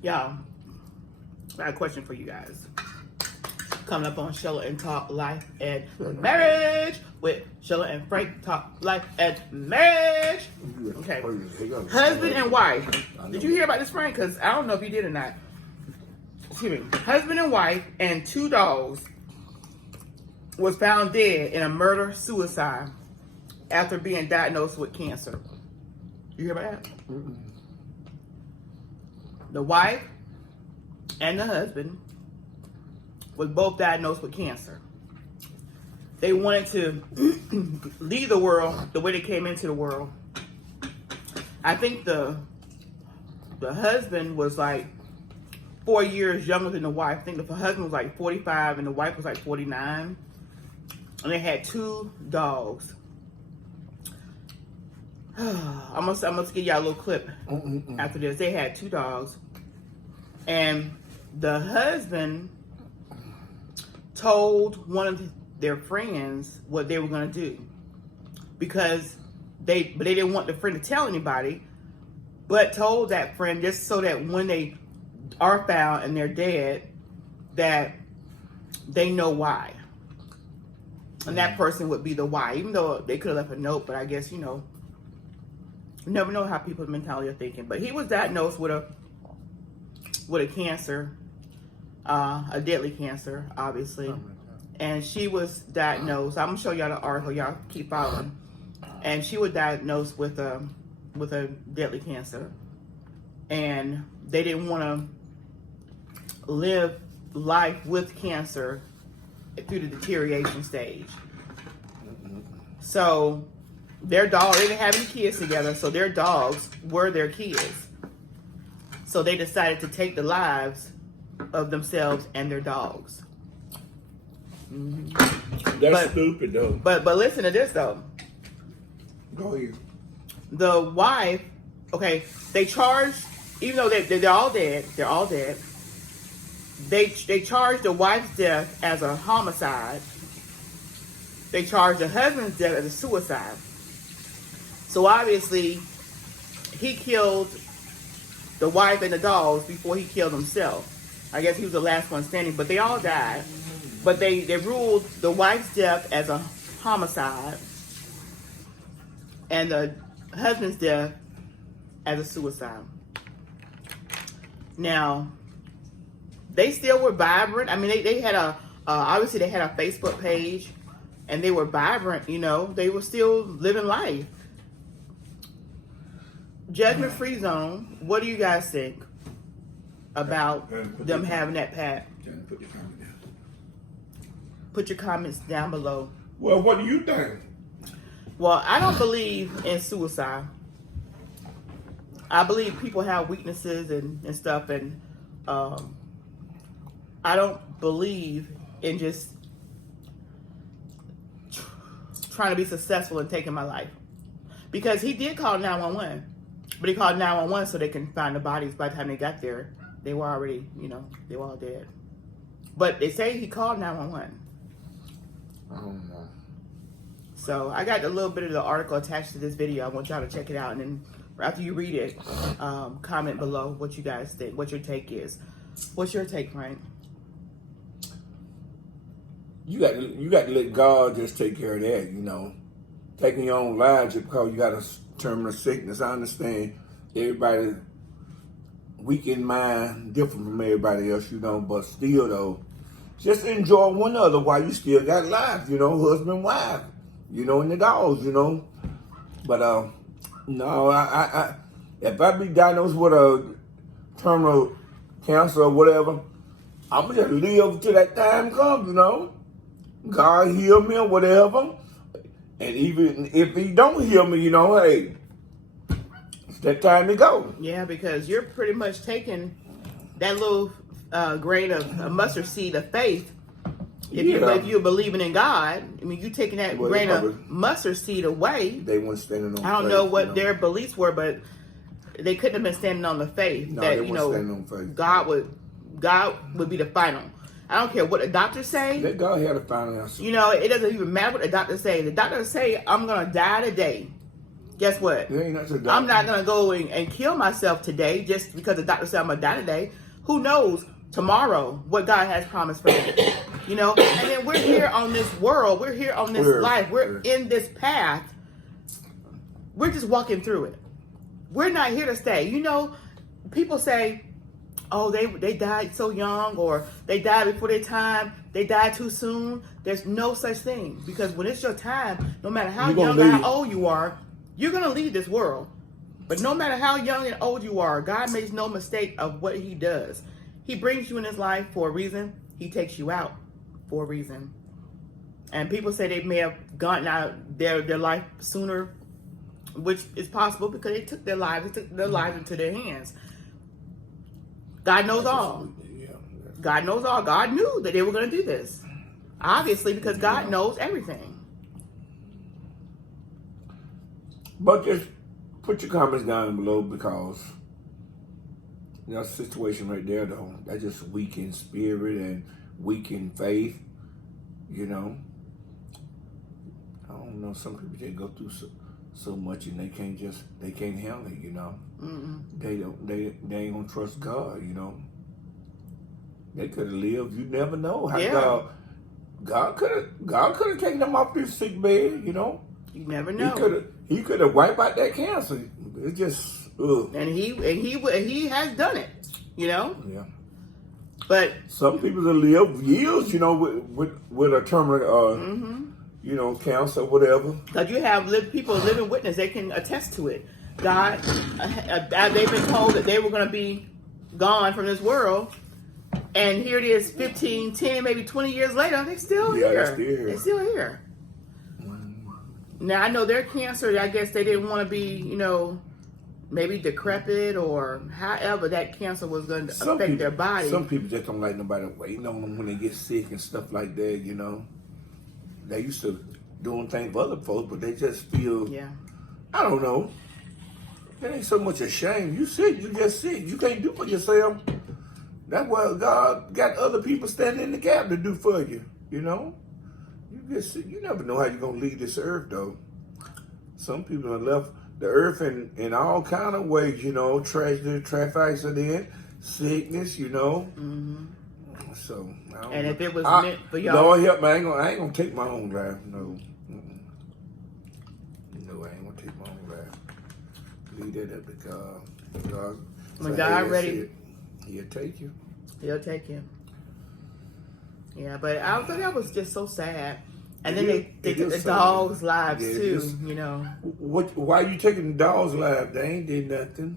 Y'all, I got a question for you guys. Coming up on Sheila and Talk Life and Marriage with Sheila and Frank. Talk Life and Marriage. Okay. Husband and wife. Did you hear about this, Frank? Because I don't know if you did or not. Excuse me. Husband and wife and 2 dogs was found dead in a murder-suicide after being diagnosed with cancer. You hear about that? Mm-mm. The wife and the husband was both diagnosed with cancer. They wanted to leave the world the way they came into the world. I think the husband was like 4 years younger than the wife. I think the husband was like 45 and the wife was like 49. And they had 2 dogs. I'm gonna give y'all a little clip after this. They had 2 dogs. And the husband told one of their friends what they were gonna do. Because they didn't want the friend to tell anybody, but told that friend just so that when they are found and they're dead, that they know why. And that person would be the why, even though they could have left a note, but I guess, you know, you never know how people's mentality are thinking. But he was diagnosed with a cancer, a deadly cancer, obviously. And she was diagnosed, I'm gonna show y'all the article, y'all keep following. And she was diagnosed with a deadly cancer. And they didn't wanna live life with cancer through the deterioration stage. So their dog, they didn't have any kids together, so their dogs were their kids. So they decided to take the lives of themselves and their dogs. That's stupid though. But listen to this though. Go ahead. The wife, okay, they charged, even though they're all dead, they charged the wife's death as a homicide. They charged the husband's death as a suicide. So obviously, he killed the wife and the dogs before he killed himself. I guess he was the last one standing, but they all died. But they ruled the wife's death as a homicide and the husband's death as a suicide. Now, they still were vibrant. I mean, they had obviously they had a Facebook page and they were vibrant, you know. They were still living life. Judgment free zone. What do you guys think about them having that pact? Put your comments down below. Well, what do you think? Well, I don't believe in suicide. I believe people have weaknesses and stuff, and I don't believe in just trying to be successful in taking my life. Because he did call 911. But he called 911 so they can find the bodies. By the time they got there, they were already, you know, they were all dead. But they say he called 911. I don't know. So I got a little bit of the article attached to this video. I want y'all to check it out. And then after you read it, comment below what you guys think, what your take is. What's your take, Frank? You got to let God just take care of that, you know. Taking your own lives just because you got a terminal sickness. I understand everybody weak in mind, different from everybody else, you know, but still though, just enjoy one another while you still got life, you know, husband, wife, you know, and the dogs, you know. But no, I if I be diagnosed with a terminal cancer or whatever, I'm gonna just live till that time comes, you know. God heal me or whatever. And even if he don't heal me, you know, hey, it's that time to go. Yeah, because you're pretty much taking that little grain of mustard seed of faith. If you're believing in God, I mean, you taking that grain of mustard seed away. They weren't standing on. I don't know what their beliefs were, but they couldn't have been standing on the faith that you know God would be the final. I don't care what the doctors say. Let God have the final answer. You know, it doesn't even matter what the doctors say. The doctors say, I'm going to die today. guess what? It ain't not your doctor. I'm not going to go and kill myself today just because the doctor said I'm going to die today. Who knows tomorrow what God has promised for me? You know? And then we're here on this world. We're here on this life. We're in this path. We're just walking through it. We're not here to stay. You know, people say, oh, they died so young, or they died before their time, they died too soon. There's no such thing. Because when it's your time, no matter how young or how old you are, you're going to leave this world. But no matter how young and old you are, God makes no mistake of what he does. He brings you in his life for a reason. He takes you out for a reason. And people say they may have gotten out their life sooner, which is possible because they took their lives into their hands. God knows all. God knows all. God knew that they were going to do this. Obviously, because God knows everything. But just put your comments down below, because that situation right there, though, that just weak in spirit and weak in faith. You know, I don't know. Some people, they go through so much and they can't handle it. You know, they ain't gonna trust God. You know, they could have lived. You never know how God could have taken them off this sick bed. You know, you never know. He could have wiped out that cancer. It just and he has done it. You know. Yeah. But some people have lived years. You know, with a terminal. You know, cancer, whatever. Because you have people living witness, they can attest to it. God, they've been told that they were going to be gone from this world, and here it is 15, 10, maybe 20 years later, they're still here. They're still here. Now, I know their cancer, I guess they didn't want to be, you know, maybe decrepit or however that cancer was going to affect their body. Some people just don't like nobody waiting on them when they get sick and stuff like that, you know. They used to doing things for other folks, but they just feel, I don't know. It ain't so much a shame. You sick, you just sick. You can't do for yourself. That's why God got other people standing in the gap to do for you, you know? You get sick. You never know how you're going to leave this earth, though. Some people have left the earth in all kind of ways, you know, tragedy, traffic accident, sickness, you know. So, and if it was meant for y'all, Lord help me, I ain't gonna take my own life. No, no, I ain't gonna take my own life. Leave that up to God. God, when God ready, He'll take you. He'll take you. Yeah, but I thought that was just so sad. And then they took the dogs' lives too. You know, why you taking the dogs' lives? They ain't did nothing.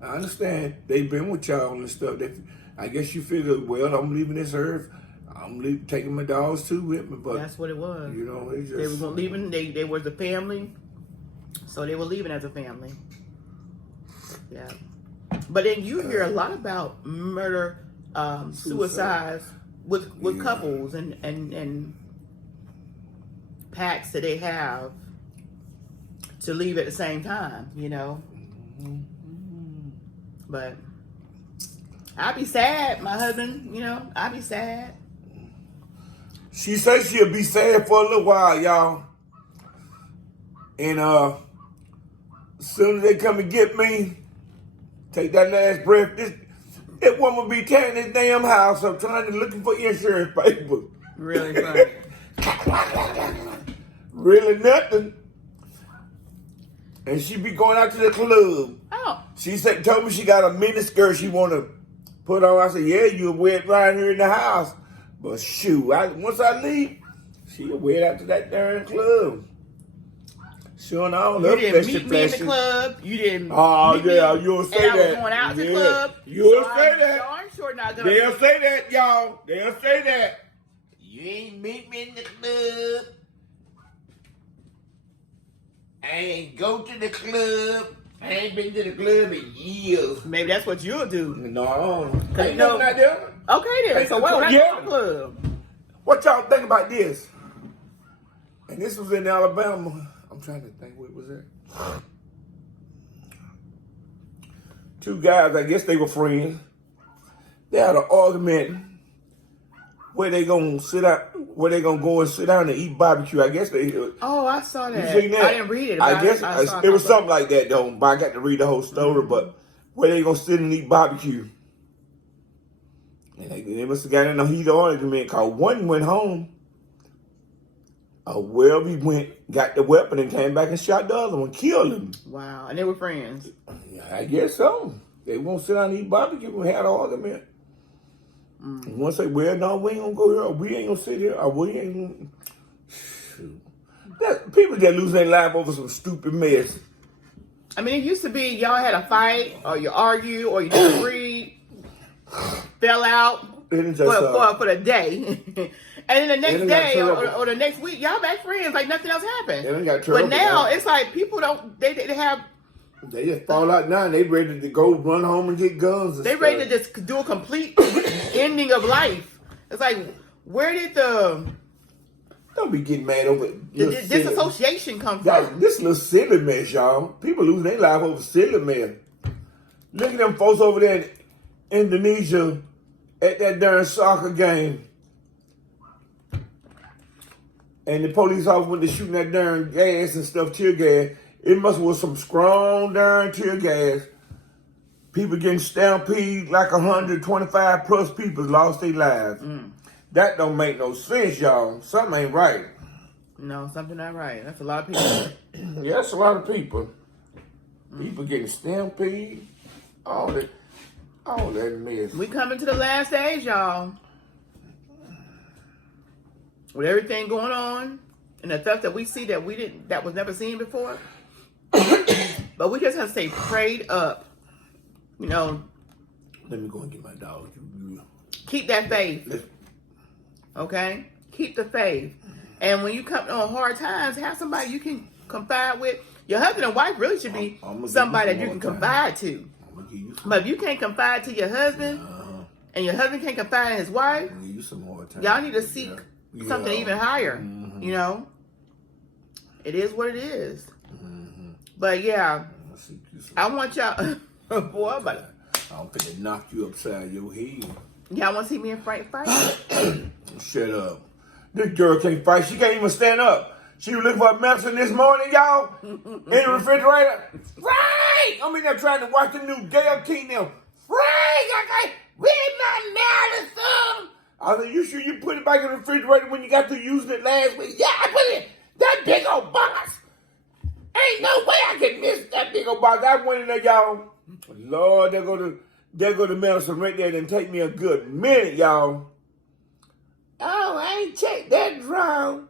I understand they been with y'all and stuff. I guess you figured, well, I'm leaving this earth. I'm taking my dogs too with me. But that's what it was. You know, they were leaving. They were the family, so they were leaving as a family. Yeah, but then you hear a lot about murder, suicides with couples and pacts that they have to leave at the same time. You know, but. I'd be sad, my husband, you know, I'd be sad. She says she'll be sad for a little while, y'all. And as soon as they come and get me, take that last breath, that woman be tearing this damn house up trying to looking for insurance papers. Really funny. Really nothing. And she be going out to the club. Oh. She told me she got a mini skirt she want to put on. I said, yeah, you'll wear it right here in the house. But shoot, once I leave, she'll wear it out to that darn club. Showing all you didn't meet me in the club. You didn't meet me. You'll say that. I was going out to the club. You'll say that. I'm sure not gonna They'll say that, y'all. They'll say that. You ain't meet me in the club. I ain't go to the club. I ain't been to the club in years. Maybe that's what you'll do. No. Ain't nothing out there. Okay then. So what was that club? What y'all think about this? And this was in Alabama. I'm trying to think what was that. Two guys, I guess they were friends. They had an argument where they gonna sit out. where they gonna go and sit down and eat barbecue. I guess they. Oh, I saw that. You seen that? I didn't read it. I guess I saw it was something like that though. But I got to read the whole story. But where they gonna sit and eat barbecue? And they must have got in a heated argument. Cause one went home. Welby got the weapon and came back and shot the other one, killed him. Wow, and they were friends. I guess so. They won't sit down and eat barbecue and had an argument. One say, well, no, we ain't gonna go here, or we ain't gonna sit here, or we ain't gonna... Shoot. People that lose their life over some stupid mess. I mean, it used to be y'all had a fight, or you argue, or you disagreed, fell out for the day. And then the next day or the next week, y'all back friends like nothing else happened. But now it's like people don't, they have... They just fall out now and they ready to go run home and get guns and They ready to just do a complete ending of life. It's like, where did the... Don't be getting mad over the disassociation come from? This little silly mess, y'all. People losing their life over silly mess. Look at them folks over there in Indonesia at that darn soccer game. And the police officer went to shooting that darn gas and stuff, tear gas. It must have was some strong darn tear gas. People getting stampeded, like 125 plus people lost their lives. That don't make no sense, y'all. Something ain't right. No, something not right. That's a lot of people. Yeah, that's a lot of people. People getting stampeded. All that mess. We coming to the last days, y'all. With everything going on and the stuff that we see that was never seen before. But we just have to stay prayed up. You know. Let me go and get my dog. Keep that faith. Okay? Keep the faith. And when you come on hard times, have somebody you can confide with. Your husband and wife really should be somebody that you can confide to. But if you can't confide to your husband, and your husband can't confide in his wife, y'all need to seek something even higher. You know? It is what it is. But yeah, I want y'all... Boy, but I'm finna knock you upside your head. Y'all want to see me and Frank fight? Shut up. This girl can't fight. She can't even stand up. She was looking for medicine this morning, y'all, in the refrigerator. Frank! I'm in there trying to watch the new Gail King now. Frank, I can't read my medicine. I said, you sure you put it back in the refrigerator when you got to using it last week? Yeah, I put it in that big old box. Ain't no way I can miss that big old box. I went in there, y'all. Lord, there go the medicine right there. Didn't take me a good minute, y'all. Oh, I ain't checked that drawer.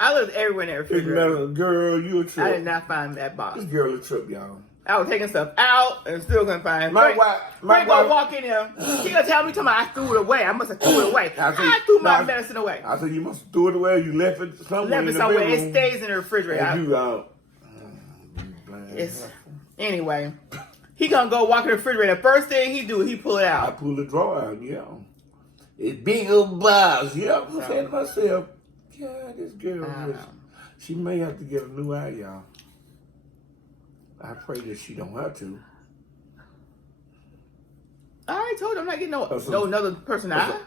I looked everywhere in that refrigerator. Girl, you a trip. I did not find that box. This girl a trip, y'all. I was taking stuff out and still couldn't find it. My wife gonna walk in there. She gonna tell me, I threw it away. I must have threw it away. I threw my medicine away. I said, you must have threw it away. You left it somewhere. It stays in the refrigerator. And you out. Anyway, he gonna go walk in the refrigerator. First thing he do, he pull it out. I pull the drawer out, yeah. It's big old box. Yeah, I'm saying to myself, God, this girl, she may have to get a new eye, y'all. I pray that she don't have to. I already told you I'm not getting no another person eye.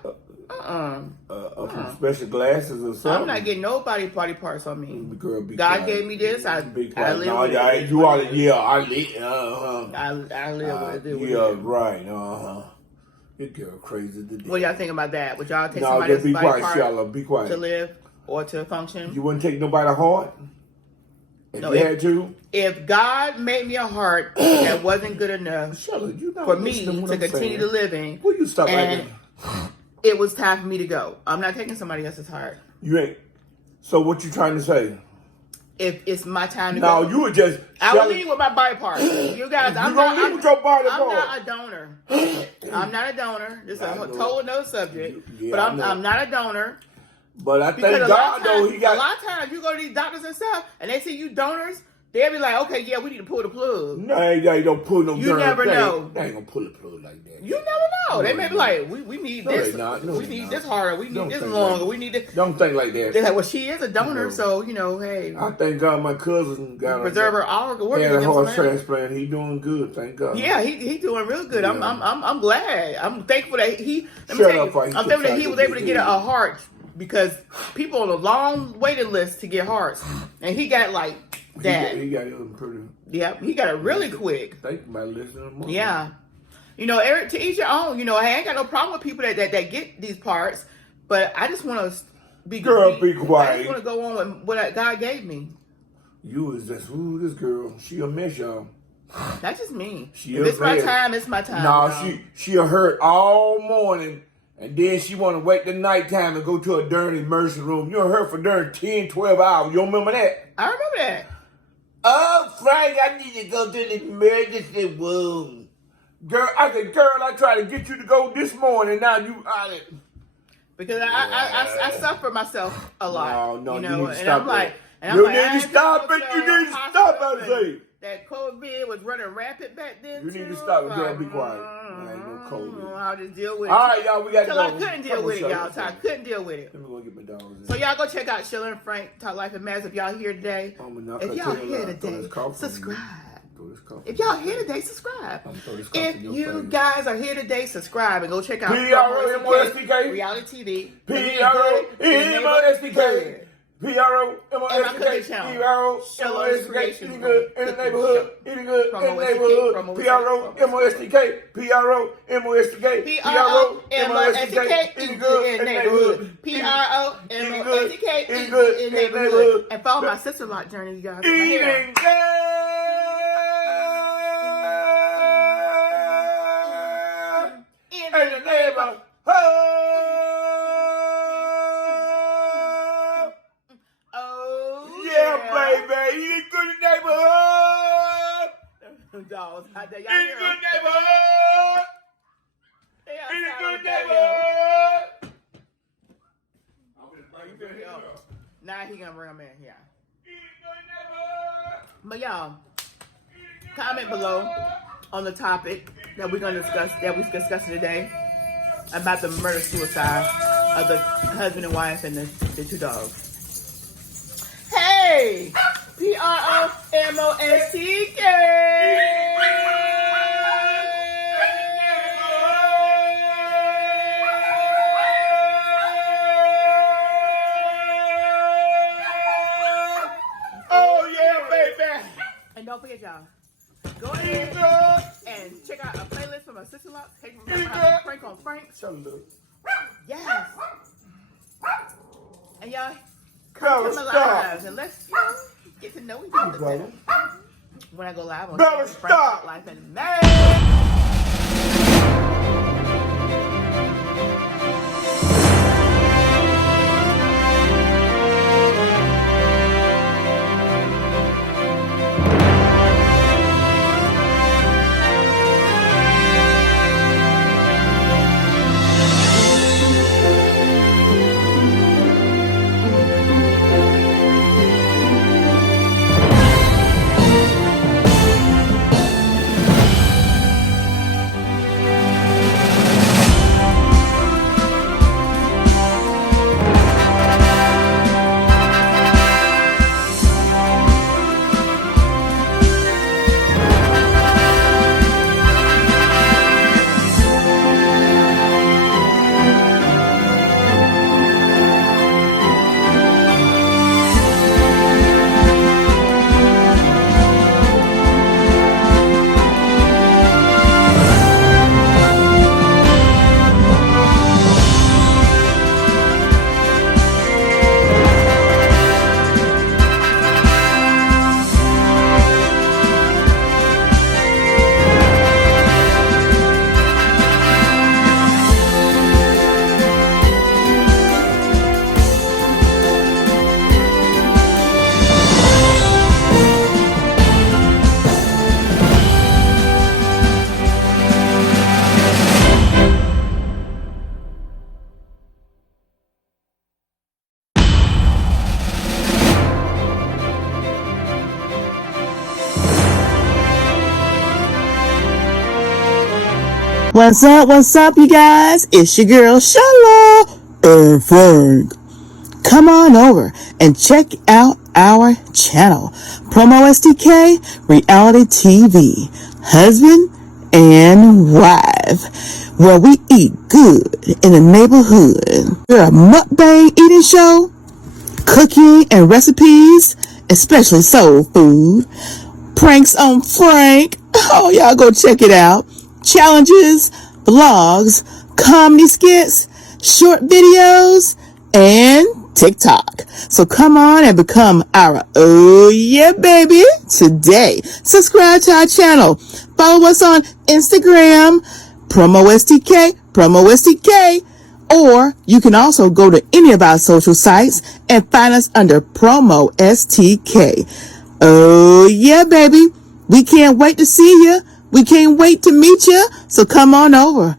Some special glasses or something. I'm not getting nobody body parts on me. Girl, God gave me this. I live with it. I live. I live with it. Yeah, right. This girl crazy today. What y'all think about that? Would y'all take somebody's be body quiet, part Sheila. Be quiet. to live or to function? You wouldn't take nobody heart? If you had to? If God made me a heart that wasn't good enough Sheila, for me to continue to living, will you stop right there? It was time for me to go. I'm not taking somebody else's heart. You ain't. So what you trying to say? If it's my time to go. No, you were just. I will leave with my body parts. You guys, I'm not with your body I'm not a donor. I'm not a donor. This is a total another subject. Yeah, but I'm not a donor. But I thank God, though, he got... A lot of times you go to these doctors and stuff, and they see you donors, they'll be like, okay, yeah, we need to pull the plug. No, they don't pull no You never know. They ain't gonna pull the plug like that. You never know. No, they may be like, we need this. We need this harder. We need this longer. We need this. Don't think like that. They're like, well, she is a donor, so, you know, hey. I thank God my cousin got preserve her organ. He had a heart transplant. He doing good, thank God. Yeah, he doing real good. Yeah. I'm glad. I'm thankful that he. I'm thankful that he was able to get a heart because people on a long waiting list to get hearts, and he got like that. He got it pretty. Yeah, he got it really quick. Think about listening more. Yeah. You know, Eric, to each your own. You know, I ain't got no problem with people that get these parts, but I just want to be Girl, be quiet. I just want to go on with what God gave me. You was just, this girl, she'll miss y'all. That's just me. If She'll it's my miss. time, it's my time. No, she'll hurt all morning, and then she want to wait the nighttime and go to a darn emergency room. You'll hurt for darn 10, 12 hours. You don't remember that? I remember that. Oh, Frank, I need to go to the emergency room. Girl, I tried to get you to go this morning. Now you out it. Because I suffer myself a lot. No, you you know, need to and stop I'm like, that. and I'm You like, need to stop it. You need to stop, I say. That COVID was running rampant back then. You need to stop it, girl. Be quiet. There ain't no COVID. I'll just deal with it. All right, y'all, we got to go. I couldn't deal with it, y'all. So I couldn't deal with it. Let me go get my dogs in. So y'all go check out Sheila and Frank Talk Life and Mass if y'all here today. If y'all here today, subscribe. If y'all here today, subscribe. If you guys are here today, subscribe and go check out PROMOSTK Reality TV. PROMOSTK. PROMOSTK. PROMOSTK. Eating good in the neighborhood. Eating good in the neighborhood. PROMOSTK. PROMOSTK. PROMOSTK. Eating good in the neighborhood. PROMOSTK. Eating good in the neighborhood. And follow my sister-in-law journey, you guys. Eating in the neighborhood. Oh, yeah, baby. Eating good in the neighborhood. Dogs out there, y'all Eating hear good in them? the neighborhood. Eating good in the neighborhood. Now he gonna bring them in, yeah. But y'all, comment below on the topic that we're gonna discuss, that we're discussing today, about the murder-suicide of the husband and wife and the two dogs. Hey! PROMOSTK! Oh, yeah, baby. And don't forget, y'all, go ahead and check out a playlist from my sister-in-law. Take from Frank on Frank. Yes. And y'all, come to my lives and let's get to know each other better. When I go live on Frank Life and Marriage. What's up, you guys? It's your girl, Sheila and Frank. Come on over and check out our channel, PromoSTK Reality TV, Husband and Wife, where we eat good in the neighborhood. We're a mukbang eating show, cooking and recipes, especially soul food, pranks on Frank. Oh, y'all go check it out. Challenges, vlogs, comedy skits, short videos, and TikTok. So come on and become our oh yeah baby today. Subscribe to our channel. Follow us on Instagram, PromoSTK, or you can also go to any of our social sites and find us under PromoSTK. Oh yeah baby. We can't wait to see you. We can't wait to meet you. So come on over